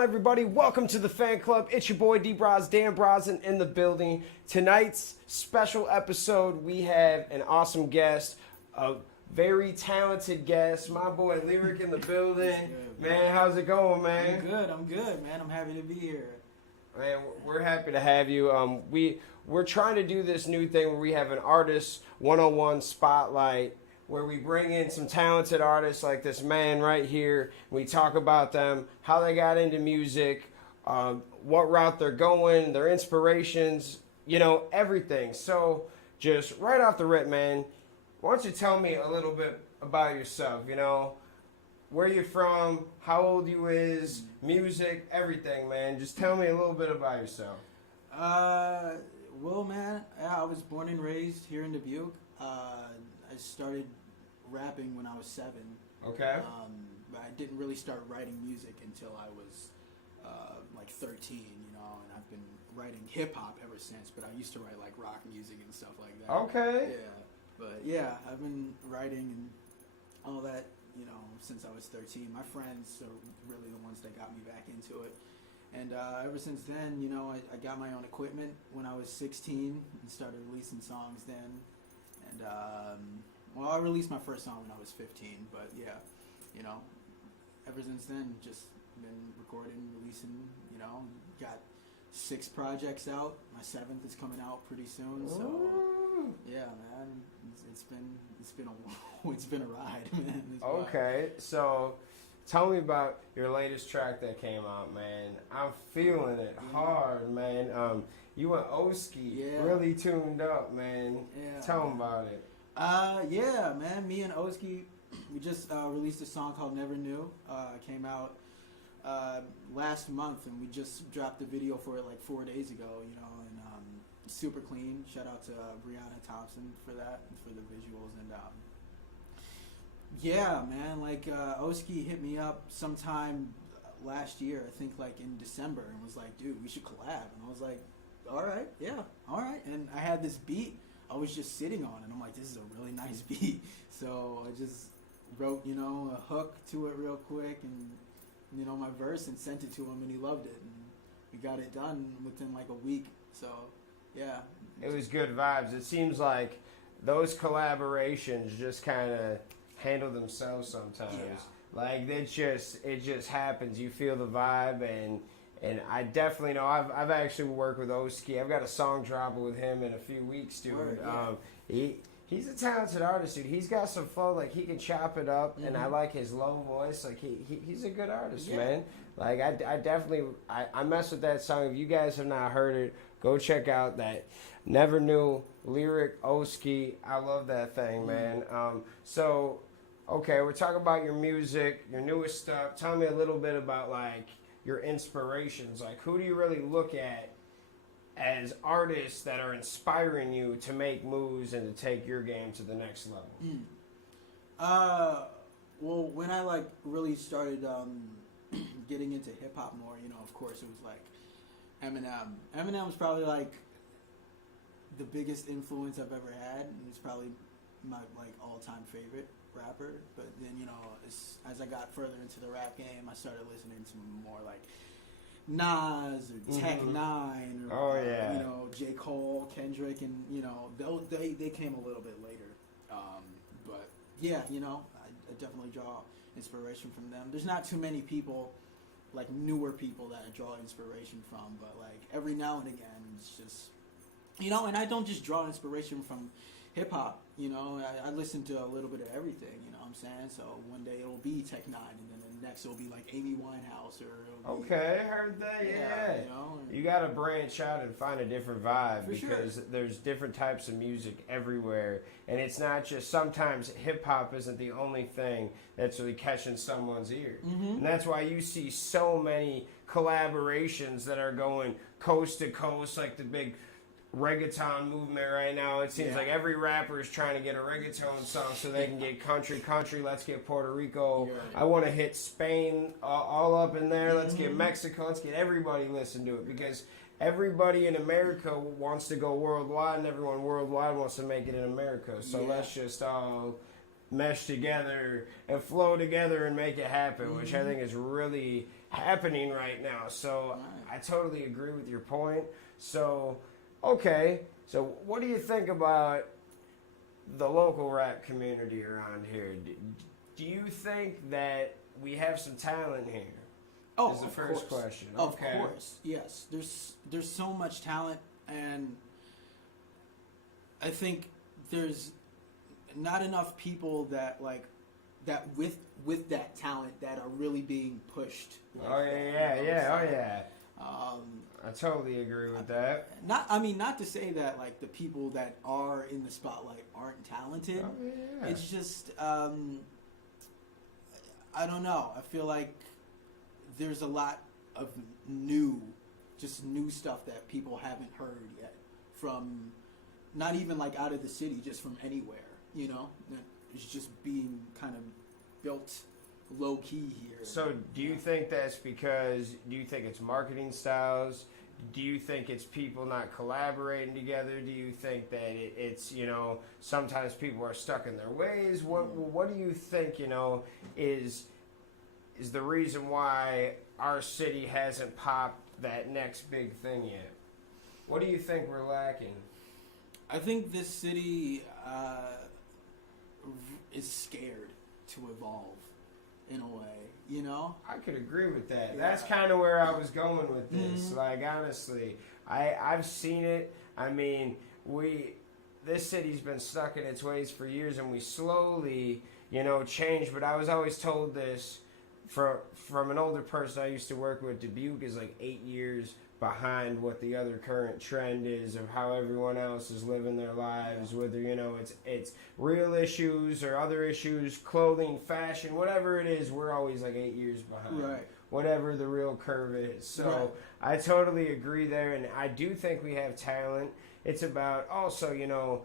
on, everybody? Welcome to the fan club. It's your boy D Bros, Dan Brosnan in the building. Tonight's special episode, we have an awesome guest, a very talented guest. My boy Lyric in the building. Good, man, how's it going, man? I'm good, man. I'm happy to be here. Man, we're happy to have you. We're trying to do this new thing where we have an artist one-on-one spotlight, where we bring in some talented artists like this man right here. We talk about them, how they got into music, what route they're going, their inspirations, everything. So just right off the rip, man, why don't you tell me a little bit about yourself, where you're from, how old you is, music, everything, man. Just tell me a little bit about yourself. Well, man, I was born and raised here in Dubuque. I started rapping when I was 7. Okay. But I didn't really start writing music until I was like 13, and I've been writing hip hop ever since. But I used to write like rock music and stuff like that. Okay. Yeah. But yeah, I've been writing and all that, since I was 13. My friends are really the ones that got me back into it. And ever since then, I got my own equipment when I was 16 and started releasing songs then. And I released my first song when I was 15, but yeah, ever since then, just been recording, releasing, got 6 projects out. My 7th is coming out pretty soon, so Ooh. Yeah, man, it's been a ride, man. Okay, so tell me about your latest track that came out, man. I'm feeling it hard, man. You and Oski really tuned up, man. Yeah. Tell them about it. Yeah, man. Me and Oski, we just released a song called Never Knew. It came out last month, and we just dropped the video for it like 4 days ago, and super clean. Shout out to Brianna Thompson for that, and for the visuals. And yeah, man, like Oski hit me up sometime last year, I think like in December, and was like, dude, we should collab. And I was like, all right, and I had this beat I was just sitting on, and I'm like, this is a really nice beat. So I just wrote, a hook to it real quick, and my verse, and sent it to him, and he loved it, and we got it done within like a week. So yeah, it was good vibes. It seems like those collaborations just kind of handle themselves sometimes. Yeah. Like it just happens. You feel the vibe, and I definitely know. I've actually worked with Oski. I've got a song dropping with him in a few weeks, dude. Word, yeah. He's a talented artist, dude. He's got some flow. Like he can chop it up, and I like his low voice. Like he's a good artist, man. Like I definitely mess with that song. If you guys have not heard it, go check out that Never Knew, Lyric, Oski. I love that thing, man. So okay, we're talking about your music, your newest stuff. Tell me a little bit about like your inspirations. Like who do you really look at as artists that are inspiring you to make moves and to take your game to the next level? Well, when I like really started getting into hip hop more, of course it was like Eminem. Eminem was probably like the biggest influence I've ever had, and it's probably my like all-time favorite rapper. But then as I got further into the rap game, I started listening to more like Nas or Tech Nine or J. Cole, Kendrick, and they came a little bit later. But yeah, I definitely draw inspiration from them. There's not too many people, like newer people, that I draw inspiration from, but like every now and again, it's just and I don't just draw inspiration from hip hop. I listen to a little bit of everything. What I'm saying? So one day it'll be Tech Nine, and then the next it'll be like Amy Winehouse, or it'll be, okay, heard that. Yeah, you got to branch out and find a different vibe, because there's different types of music everywhere, and it's not just, sometimes hip hop isn't the only thing that's really catching someone's ear, and that's why you see so many collaborations that are going coast to coast, like the big reggaeton movement right now. It seems like every rapper is trying to get a reggaeton song so they can get country, let's get Puerto Rico, I want to hit Spain, all up in there, let's get Mexico, let's get everybody listen to it, because everybody in America wants to go worldwide, and everyone worldwide wants to make it in America, so let's just all mesh together and flow together and make it happen, which I think is really happening right now. So Right. I totally agree with your point. So, okay. So what do you think about the local rap community around here? Do you think that we have some talent here? Oh, is the of first course. question. Of Okay. course, yes. There's so much talent, and I think there's not enough people that with that talent that are really being pushed. Like Oh that, yeah, you know? yeah, So, oh yeah. Um, I totally agree with that. not to say that like the people that are in the spotlight aren't talented. Oh yeah. It's just I don't know. I feel like there's a lot of new stuff that people haven't heard yet from not even like out of the city, just from anywhere. You know, that it's just being kind of built low key here. So do you think that's because, do you think it's marketing styles? Do you think it's people not collaborating together? Do you think that it's, you know, sometimes people are stuck in their ways? What do you think, you know, is the reason why our city hasn't popped that next big thing yet? What do you think we're lacking? I think this city is scared to evolve in a way, you know? I could agree with that. Yeah. That's kind of where I was going with this. Mm-hmm. Like, honestly, I've seen it. I mean, this city's been stuck in its ways for years, and we slowly, you know, change. But I was always told this from an older person I used to work with. Dubuque is like 8 years behind what the other current trend is of how everyone else is living their lives, whether, you know, it's real issues or other issues, clothing, fashion, whatever it is, we're always like 8 years behind. Right. Whatever the real curve is. So Right. I totally agree there, and I do think we have talent. It's about also, you know,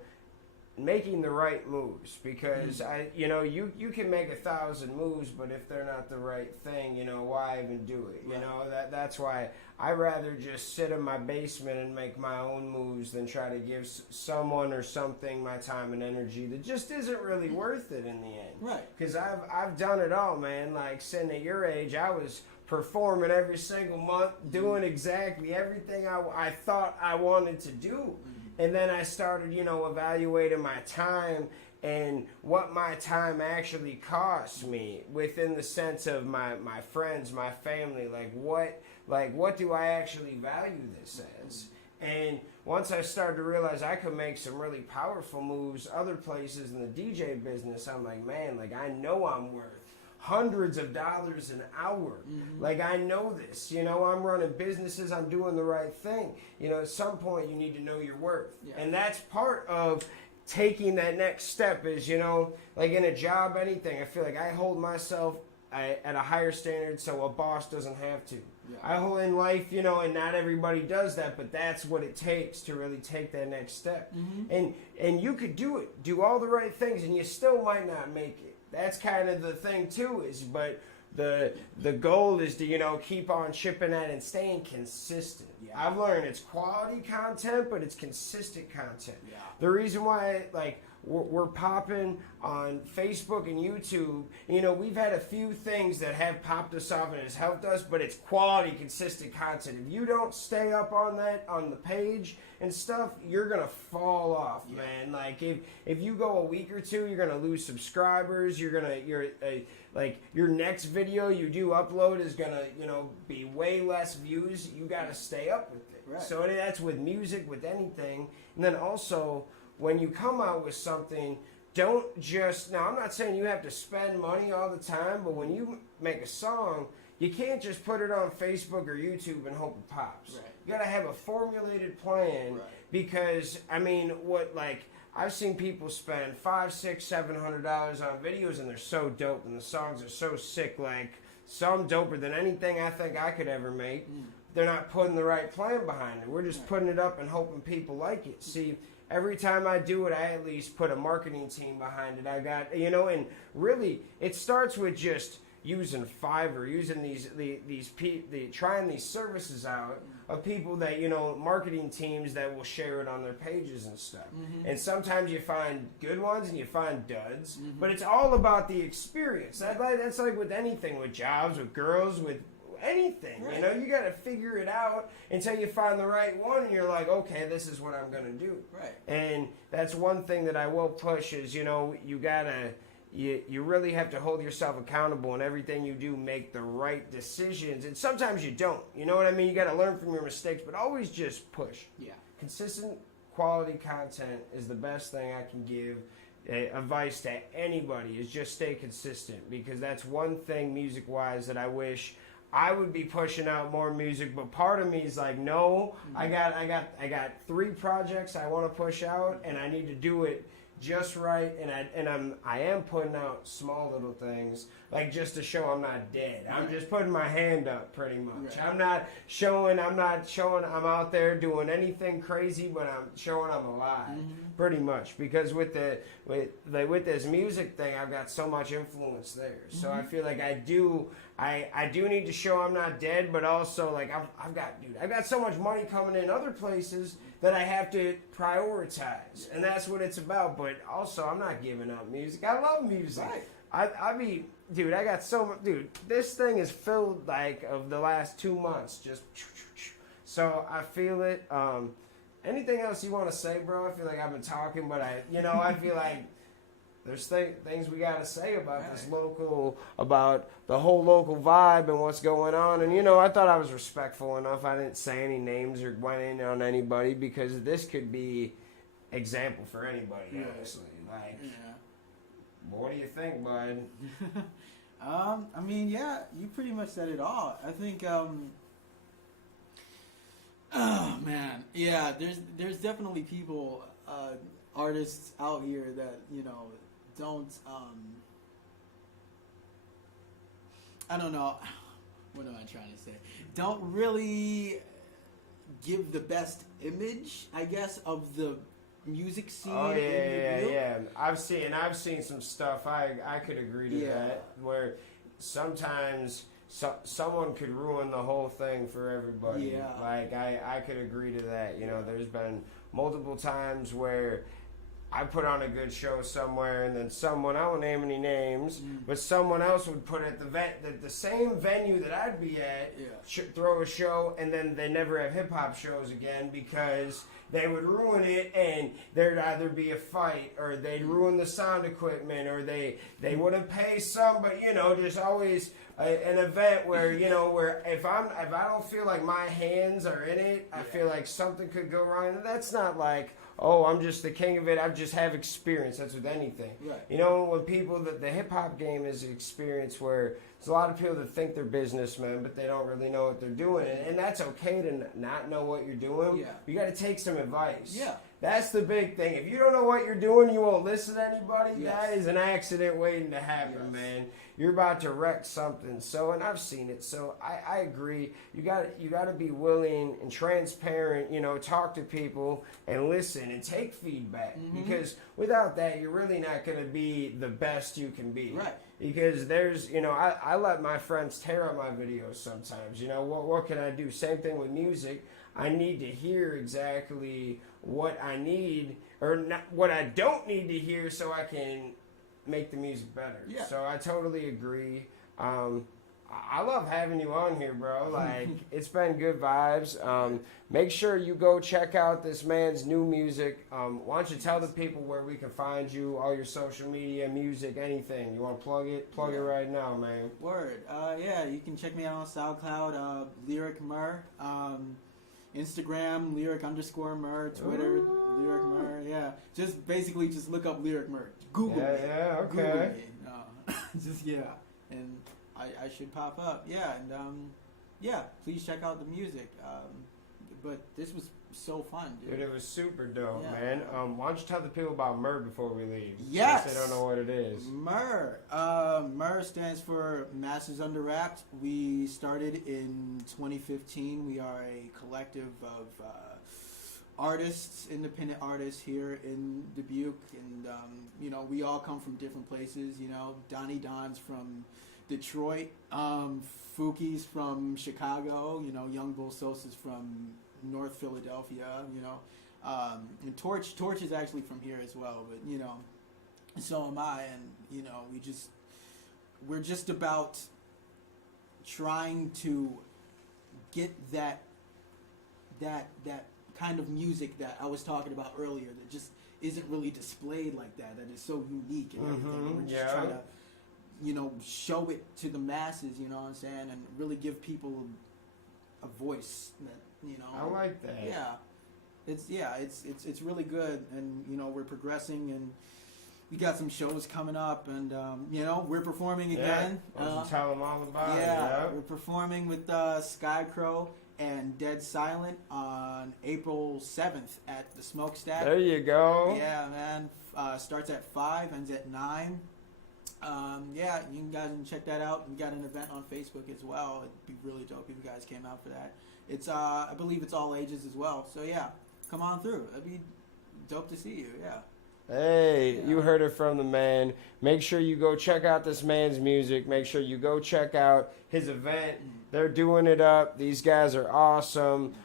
making the right moves, because you can make 1,000 moves, but if they're not the right thing, you know, why even do it? You Right. know, that's why I rather just sit in my basement and make my own moves than try to give someone or something my time and energy that just isn't really worth it in the end. Right. Because I've done it all, man. Like, sitting at your age, I was performing every single month, doing exactly everything I thought I wanted to do. And then I started, you know, evaluating my time and what my time actually cost me within the sense of my friends, my family. Like what do I actually value this as? And once I started to realize I could make some really powerful moves other places in the DJ business, I'm like, man, like I know I'm worth hundreds of dollars an hour. Mm-hmm. Like, I know this, you know, I'm running businesses, I'm doing the right thing. You know, at some point you need to know your worth. Yeah. And that's part of taking that next step is, you know, like in a job, anything, I feel like I hold myself at a higher standard so a boss doesn't have to. Yeah. I hold in life, you know, and not everybody does that, but that's what it takes to really take that next step. Mm-hmm. And you could do all the right things, and you still might not make it. That's kind of the thing too, but the goal is to, you know, keep on chipping at it and staying consistent. Yeah. I've learned it's quality content, but it's consistent content. Yeah. The reason why, like, we're popping on Facebook and YouTube, you know, we've had a few things that have popped us off and has helped us, but it's quality, consistent content. If you don't stay up on that, on the page and stuff, you're gonna fall off, man. Like, if you go a week or two, you're gonna lose subscribers. Like, your next video you do upload is gonna, you know, be way less views. You gotta stay up with it. Right. So that's with music, with anything. And then also, when you come out with something, don't just, now I'm not saying you have to spend money all the time, but when you make a song, you can't just put it on Facebook or YouTube and hope it pops. Right. You gotta have a formulated plan, Right. because, I mean, I've seen people spend $500, $600, $700 on videos, and they're so dope, and the songs are so sick, like, some doper than anything I think I could ever make. They're not putting the right plan behind it. We're just putting it up and hoping people like it. See, every time I do it, I at least put a marketing team behind it. I got, you know, and really, it starts with just using Fiverr, using trying these services out of people that, you know, marketing teams that will share it on their pages and stuff. Mm-hmm. And sometimes you find good ones and you find duds, but it's all about the experience. That's like with anything, with jobs, with girls, with anything. Right. You know, you got to figure it out until you find the right one, and you're like, okay, this is what I'm gonna do. Right. And that's one thing that I will push is, you know, you really have to hold yourself accountable, and everything you do, make the right decisions. And sometimes you don't. You know what I mean? You got to learn from your mistakes, but always just push. Yeah. Consistent quality content is the best thing I can give advice to anybody, is just stay consistent, because that's one thing music wise that I wish I would be pushing out more music, but part of me is like, no, I got 3 projects I want to push out, and I need to do it just right, and I am putting out small little things, like just to show I'm not dead. I'm just putting my hand up pretty much. Right. I'm not showing I'm I'm out there doing anything crazy, but I'm showing I'm alive, pretty much, because with this music thing, I've got so much influence there. So I feel like I do need to show I'm not dead, but also like I've got so much money coming in other places that I have to prioritize, and that's what it's about. But also, I'm not giving up music. I love music. Right. I mean, dude, I got so much. Dude, this thing is filled like of the last 2 months, just. So I feel it. Anything else you want to say, bro? I feel like I've been talking, but I feel like there's things we got to say about this about the whole local vibe and what's going on. And, I thought I was respectful enough. I didn't say any names or went in on anybody, because this could be example for anybody, honestly. Like, what do you think, bud? I mean, yeah, you pretty much said it all. I think, oh, man. Yeah, there's definitely people, artists out here that, don't I don't know, what am I trying to say, don't really give the best image, I guess, of the music scene. Oh yeah. I've seen some stuff. I could agree to that, where sometimes someone could ruin the whole thing for everybody. Yeah. Like I could agree to that. There's been multiple times where I put on a good show somewhere, and then someone, I won't name any names, but someone else would put at the same venue that I'd be at, throw a show, and then they never have hip-hop shows again, because they would ruin it, and there'd either be a fight, or they'd ruin the sound equipment, or they wouldn't pay some, but just always an event where where if I don't feel like my hands are in it, I feel like something could go wrong. And that's not like, oh, I'm just the king of it. I just have experience. That's with anything. Right. When people, the hip hop game is an experience where there's a lot of people that think they're businessmen, but they don't really know what they're doing. And that's okay to not know what you're doing. Yeah. You got to take some advice. Yeah. That's the big thing. If you don't know what you're doing, you won't listen to anybody. Yes. That is an accident waiting to happen, man. You're about to wreck something. So, and I've seen it. So I agree. You got to be willing and transparent. Talk to people and listen and take feedback, because without that, you're really not going to be the best you can be. Right. Because there's, I let my friends tear up my videos sometimes. What can I do? Same thing with music. I need to hear exactly what I need, or not, what I don't need to hear, so I can make the music better. Yeah. So I totally agree. I love having you on here, bro. Like, it's been good vibes. Make sure you go check out this man's new music. Why don't you tell the people where we can find you, all your social media, music, anything. You want to plug it? Plug it right now, man. Word. Yeah, you can check me out on SoundCloud, Lyric Mur. Instagram, Lyric_Mur. Twitter, Lyric Mur. Yeah. Just basically just look up Lyric Mur. Google me. Yeah, okay. Google me. And I should pop up. Yeah, and please check out the music. But this was so fun, dude. Dude, it was super dope, Yeah. man. Why don't you tell the people about Mur before we leave? Yes. Since they don't know what it is. Mur. Mur stands for Masters Under Wrapped. We started in 2015. We are a collective of artists, independent artists here in Dubuque, and we all come from different places. Donnie Don's from Detroit, Fuki's from Chicago. Young Bull Sosa's from North Philadelphia. And Torch is actually from here as well. But so am I, and we're just about trying to get that kind of music that I was talking about earlier that just isn't really displayed like that. That is so unique and everything. And we're just trying to, you know, show it to the masses. You know what I'm saying, and really give people a voice. That, you know, I like that. Yeah, it's really good, and you know we're progressing, and we got some shows coming up, and you know we're performing again. Why don't you tell them all about it? Yeah, we're performing with Skycrow and Dead Silent on April 7th at the Smokestack. There you go. Yeah, man. Starts at 5, ends at 9. Yeah, you guys can check that out. We got an event on Facebook as well. It'd be really dope if you guys came out for that. It's I believe it's all ages as well. So yeah, come on through. It'd be dope to see you. Yeah. Hey, you heard it from the man. Make sure you go check out this man's music. Make sure you go check out his event. They're doing it up. These guys are awesome.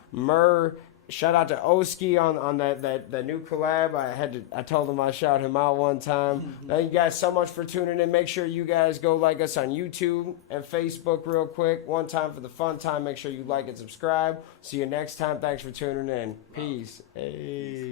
Shout out to Oski on that new collab. I told him I'd shout him out one time. Thank you guys so much for tuning in. Make sure you guys go like us on YouTube and Facebook real quick. One time for the fun time. Make sure you like and subscribe. See you next time. Thanks for tuning in. Peace. Hey.